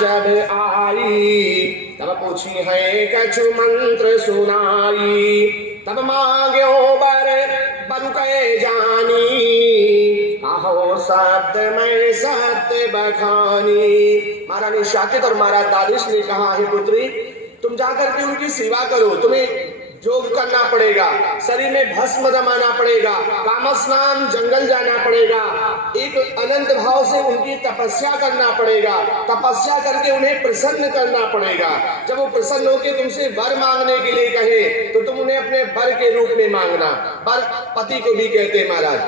जब आई, तब पूछी है कछु मंत्र सुनाई। तब मांग्यो बर कहे जानी, कहो शब्द में सत्य बखानी। महारानी शाकित और महाराज दानिश ने कहा, है पुत्री तुम जाकर के उनकी सेवा करो, तुम्हें योग करना पड़ेगा, शरीर में भस्म रमाना पड़ेगा, कामस्नान जंगल जाना पड़ेगा, एक अनंत भाव से उनकी तपस्या करना पड़ेगा, तपस्या करके उन्हें प्रसन्न करना पड़ेगा। जब वो प्रसन्न होकर तुमसे वर मांगने के लिए कहे तो तुम उन्हें अपने वर के रूप में मांगना। वर पति को भी कहते हैं महाराज,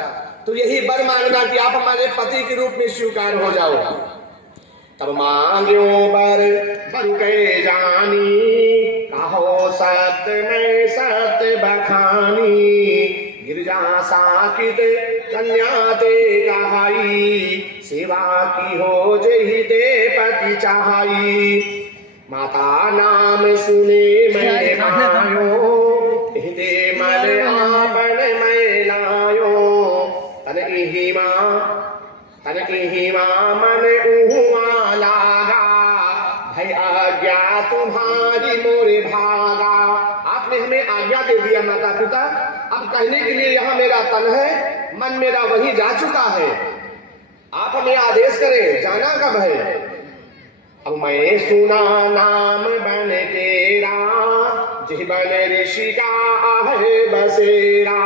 तो यही वर मांगना कि आप हमारे पति के रूप में स्वीकार हो जाओ। तब मांग्यो वर कहे जानी, कहो सत्य में सत्य बखानी। गिरजा साकित कन्या ते कहाई, सेवा की हो जही ते पति चाहाई। माता नाम सुने मैं मायो, हृदय मन आपन मैं लायो। तन ही माँ मन उहुआ लागा, भय आज्ञा तुम्हारी मोरे भागा। आपने हमें आज्ञा दे दिया माता पिता, अब कहने के लिए यहाँ मेरा तन है, मन मेरा वही जा चुका है, आप हमें आदेश करें, जाना कब है। अब मैं सुना नाम बन तेरा, जिह बन ऋषि का आहे बसेरा।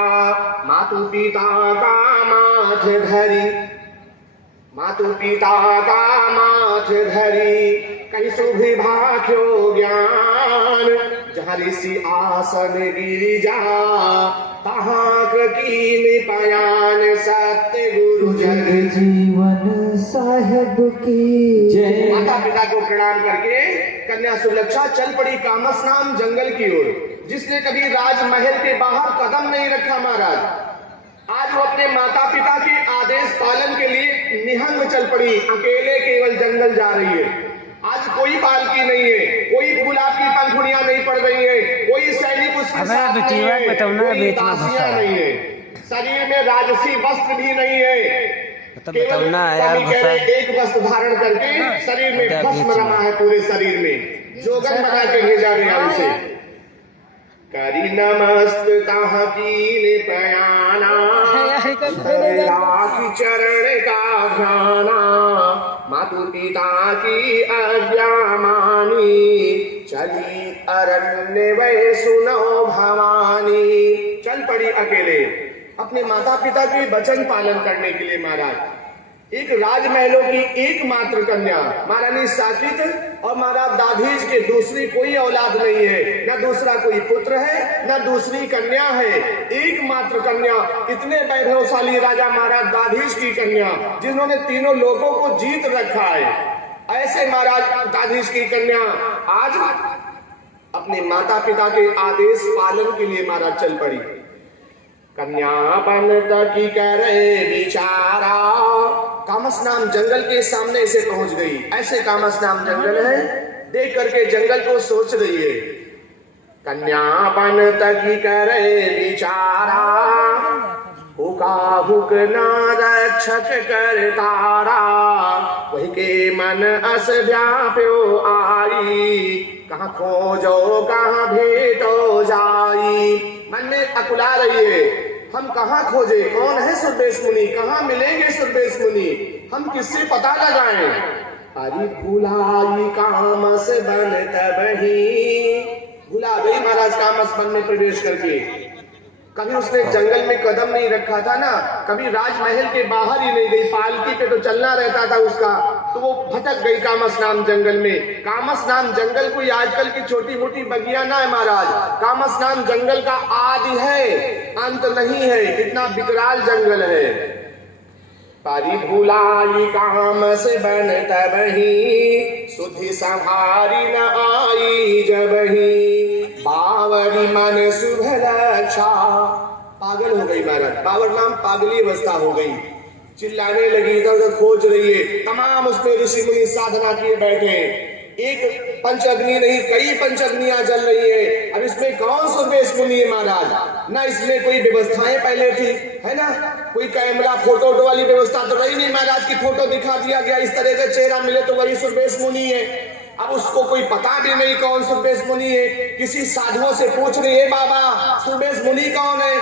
मातु पिता का माथ धरी, मातु पिता का माथ धरी, कहीं सुभि भाख्यो ज्ञान। जहाँ ऋषि आसन गिरिजा, तहाँ की पयान। सत्य गुरु जग जीवन साहेब की जय। माता पिता को प्रणाम करके कन्या सुलक्षा चल पड़ी कामस्नाम जंगल की ओर। जिसने कभी राजमहल के बाहर कदम नहीं रखा महाराज, आज वो अपने माता पिता के आदेश पालन के लिए निहंग चल पड़ी, अकेले केवल जंगल जा रही है। आज कोई पालकी नहीं है, कोई गुलाब की पंखुड़ियां नहीं पड़ रही है, कोई सैनिक उसके साथ नहीं है, कोई दासियां नहीं है, शरीर में राजसी वस्त्र भी नहीं है। केवल एक वस्त्र धारण करके शरीर में भस्म रमा है, पूरे शरीर में जोगन बना के भेजा गया उसे। करी नमस्त ताहकीन पयाना, की चरण का ध्याना। मातु पिता की आज्ञा मानी, चली अरण्य वै सुनो भवानी। चल पड़ी अकेले अपने माता पिता के वचन पालन करने के लिए महाराज। एक राजमहलों की एकमात्र कन्या महारानी साकित और महाराज दाधीज के दूसरी कोई औलाद नहीं है, न दूसरा कोई पुत्र है, न दूसरी कन्या है, एकमात्र कन्या। इतने वैभवशाली राजा महाराज दाधीज की कन्या, जिन्होंने तीनों लोगों को जीत रखा है, ऐसे महाराज दाधीज की कन्या आज अपने माता पिता के आदेश पालन के लिए महाराज चल पड़ी। कन्या बन की करे बिचारा, कामस्नाम जंगल के सामने से पहुंच गई। ऐसे कामस्नाम जंगल है, देख करके जंगल को सोच रही है। कन्या बन की करे बिचारा, हुका हुक ना रक्षक कर तारा। वही के मन अस व्याप्यो आई, कहाँ खोजो कहाँ भेटो जाई। मन में अकुला रही है, हम कहाँ खोजे, कौन है सुरदेश मुनि, कहाँ मिलेंगे सुरदेश मुनि, हम किससे पता लगाएं। हरि भुलाई कामस बन तबही, भुला गई महाराज कामस बन में प्रवेश करके। कभी उसने जंगल में कदम नहीं रखा था ना, कभी राजमहल के बाहर ही नहीं गई, पालकी पे तो चलना रहता था उसका, तो वो भटक गई कामस्नाम जंगल में। कामस्नाम जंगल कोई आजकल की छोटी मोटी बगिया ना है महाराज, कामस्नाम जंगल का आदि है, अंत नहीं है, इतना विकराल जंगल है। पारी भुलाई कामस बन तबही, सुधि संहारी न आई जबही। बावरी मन शुभ रक्षा, पागल हो गई महाराज, बावर नाम पागली अवस्था हो गई, चिल्लाने लगी, इधर उधर खोज रही है। तमाम उसने ऋषि मुनि साधना किए बैठे, एक पंचअग्नि नहीं, कई पंचअग्नियां जल रही है। अब इसमें कौन सुरवेश मुनि है महाराज? ना इसमें कोई व्यवस्थाएं पहले थी, है ना, कोई कैमरा फोटो वाली व्यवस्था तो रही नहीं महाराज की फोटो दिखा दिया गया, इस तरह का चेहरा मिले तो वही सुरवेश मुनि है। अब उसको कोई पता भी नहीं कौन सुरवेश मुनि है। किसी साधुओं से पूछ रही है, बाबा सुरवेश मुनि कौन है?